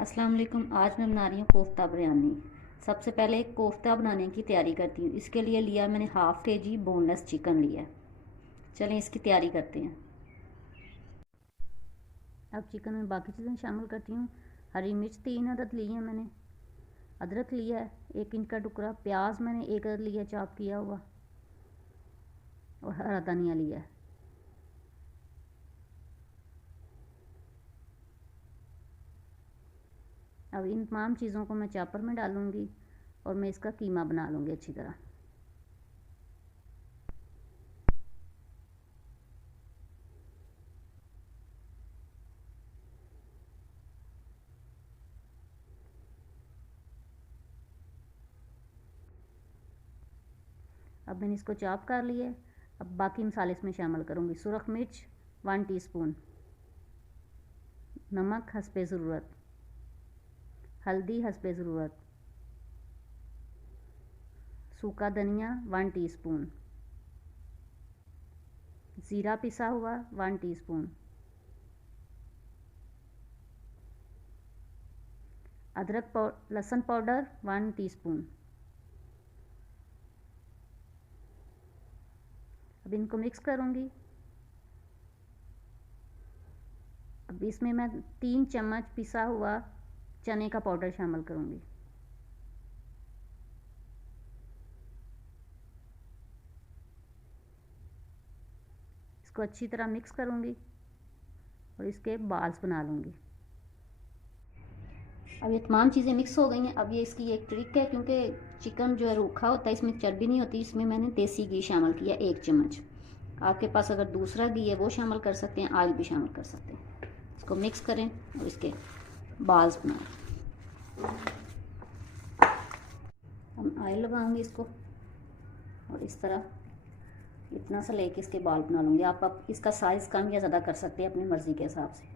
अस्सलाम वालेकुम। आज मैं बना रही हूँ कोफ्ता बिरयानी। सबसे पहले कोफ्ता बनाने की तैयारी करती हूँ। इसके लिए लिया मैंने हाफ़ केजी बोनलेस चिकन लिया। चलें इसकी तैयारी करते हैं। अब चिकन में बाकी चीज़ें शामिल करती हूँ। हरी मिर्च 3 अदद ली है मैंने, अदरक लिया है 1 इंच का टुकड़ा, प्याज मैंने 1 अदद लिया चॉप किया हुआ, और हरा धनिया लिया है। अब इन तमाम चीज़ों को मैं चॉपर में डालूँगी और मैं इसका कीमा बना लूँगी अच्छी तरह। अब मैंने इसको चॉप कर लिया है। अब बाकी मसाले इसमें शामिल करूँगी। सुरख मिर्च 1 टीस्पून, नमक हस्बे ज़रूरत, हल्दी हस्बे ज़रूरत, सूखा धनिया 1 टीस्पून, ज़ीरा पिसा हुआ 1 टीस्पून, लहसुन पाउडर 1 टीस्पून। अब इनको मिक्स करूँगी। अब इसमें मैं 3 चम्मच पिसा हुआ चने का पाउडर शामिल करूँगी। इसको अच्छी तरह मिक्स करूँगी और इसके बाल्स बना लूँगी। अब ये तमाम चीज़ें मिक्स हो गई हैं। अब ये इसकी एक ट्रिक है, क्योंकि चिकन जो है रूखा होता है, इसमें चर्बी नहीं होती। इसमें मैंने देसी घी शामिल किया 1 चम्मच। आपके पास अगर दूसरा घी है वो शामिल कर सकते हैं, ऑयल भी शामिल कर सकते हैं। इसको मिक्स करें और इसके बाल्स बनाएं। हम ऑयल लगाऊंगी इसको और इस तरह इतना सा लेके इसके बाल बना लूँगी। आप इसका साइज़ कम या ज़्यादा कर सकते हैं अपनी मर्ज़ी के हिसाब से।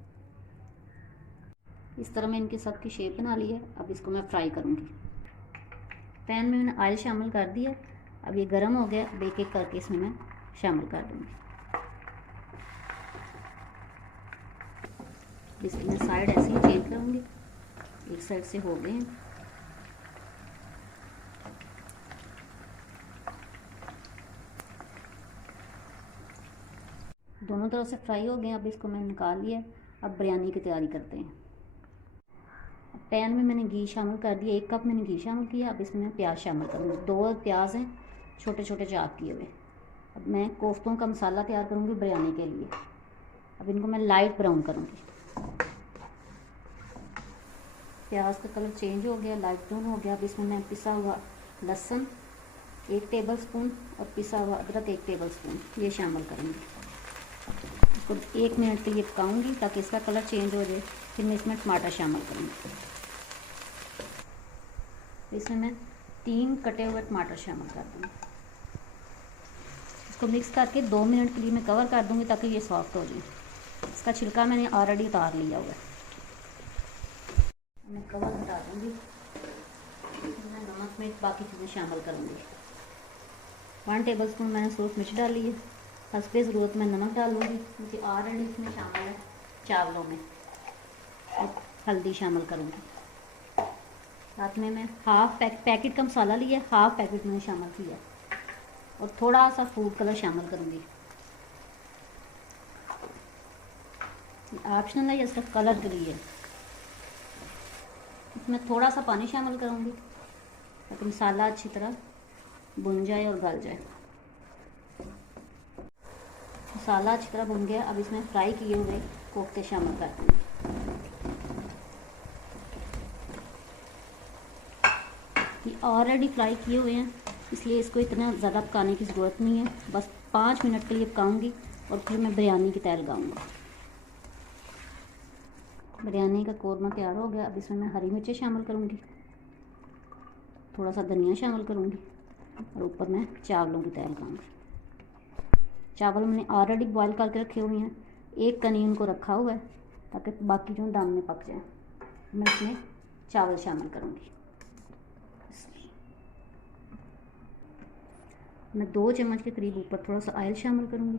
इस तरह मैं इनके सब की शेप बना ली है। अब इसको मैं फ्राई करूँगी। पैन में मैंने ऑयल शामिल कर दिया। अब ये गर्म हो गया। अब एक एक करके इसमें मैं शामिल कर दूँगी। इसकी मैं साइड ऐसे ही चेंज करूँगी। एक साइड से हो गए हैं। दोनों तरफ से फ्राई हो गए। अब इसको मैंने निकाल लिया। अब बिरयानी की तैयारी करते हैं। पैन में मैंने घी शामिल कर दिया। 1 कप मैंने घी शामिल किया। अब इसमें मैं प्याज शामिल करूँगी। 2 प्याज हैं छोटे छोटे चॉप किए हुए। अब मैं कोफ्तों का मसाला तैयार करूँगी बिरयानी के लिए। अब इनको मैं लाइट ब्राउन करूँगी। प्याज का कलर चेंज हो गया, लाइट ब्राउन हो गया। अब इसमें मैं पिसा हुआ लहसुन 1 टेबलस्पून और पिसा हुआ अदरक 1 टेबलस्पून ये शामिल करूँगी। इसको 1 मिनट के लिए पकाऊँगी ताकि इसका कलर चेंज हो जाए। फिर मैं इसमें टमाटर शामिल करूँगी। इसमें मैं 3 कटे हुए टमाटर शामिल कर दूँगी। इसको मिक्स करके 2 मिनट के लिए मैं कवर कर दूँगी ताकि ये सॉफ्ट हो जाए। इसका छिलका मैंने ऑलरेडी उतार लिया हुआ है। मैं कवर हटा दूँगी। मैं नमक मिर्च बाकी चीज़ें शामिल करूँगी। 1 टेबलस्पून मैंने सूरख मिर्च डाली है। हस्बे ज़रूरत मैं नमक डालूँगी, क्योंकि ऑलरेडी इसमें शामिल है चावलों में। और हल्दी शामिल करूँगी। साथ में मैं हाफ पैकेट का मसाला लिया, हाफ पैकेट मैंने शामिल किया, और थोड़ा सा फूड कलर शामिल करूँगी। ऑप्शनल है, ये सिर्फ कलर के लिए। इसमें थोड़ा सा पानी शामिल करूँगी ताकि मसाला अच्छी तरह भुन जाए और गल जाए। मसाला अच्छी तरह भुन गया। अब इसमें फ्राई किए हुए कोफ्ते शामिल कर दूँगी। ये ऑलरेडी फ्राई किए हुए हैं, इसलिए इसको इतना ज़्यादा पकाने की ज़रूरत नहीं है। बस 5 मिनट के लिए पकाऊंगी और फिर मैं बिरयानी की तैयारी लगाऊंगी। बिरयानी का कोरमा तैयार हो गया। अब इसमें मैं हरी मिर्चें शामिल करूँगी, थोड़ा सा धनिया शामिल करूँगी, और ऊपर मैं चावलों की तैयारी लगाऊँगी। चावल मैंने ऑलरेडी बॉयल करके रखे हुए हैं। 1 कनी उनको रखा हुआ है ताकि बाकी जो दम में पक जाए। मैं इसमें चावल शामिल करूँगी। मैं 2 चम्मच के करीब ऊपर थोड़ा सा ऑयल शामिल करूँगी।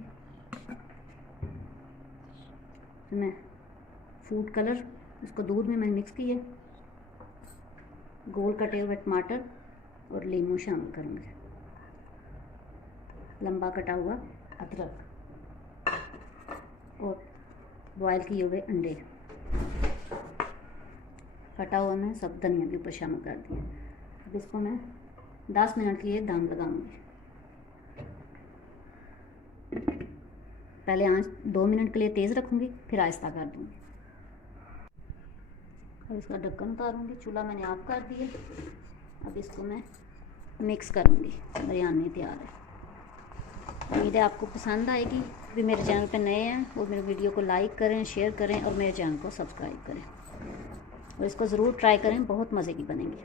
फिर मैं फूड कलर इसको दूध में मैंने मिक्स किया, गोल कटे हुए टमाटर और लीमू शामिल करूँगी, लंबा कटा हुआ अदरक और बॉयल किए हुए अंडे, कटा हुआ मैं सब धनिया के ऊपर शामिल कर दिया। अब इसको मैं 10 मिनट के लिए दम लगाऊंगी। पहले आंच 2 मिनट के लिए तेज़ रखूँगी, फिर आहिस्ता कर दूँगी। अब इसका ढक्कन उतारूँगी, चूल्हा मैंने ऑफ कर दिया। अब इसको मैं मिक्स करूँगी। बिरयानी तैयार है। उम्मीद है आपको पसंद आएगी। भी मेरे चैनल पे नए हैं वो मेरे वीडियो को लाइक करें, शेयर करें और मेरे चैनल को सब्सक्राइब करें और इसको ज़रूर ट्राई करें, बहुत मज़े की बनेगी।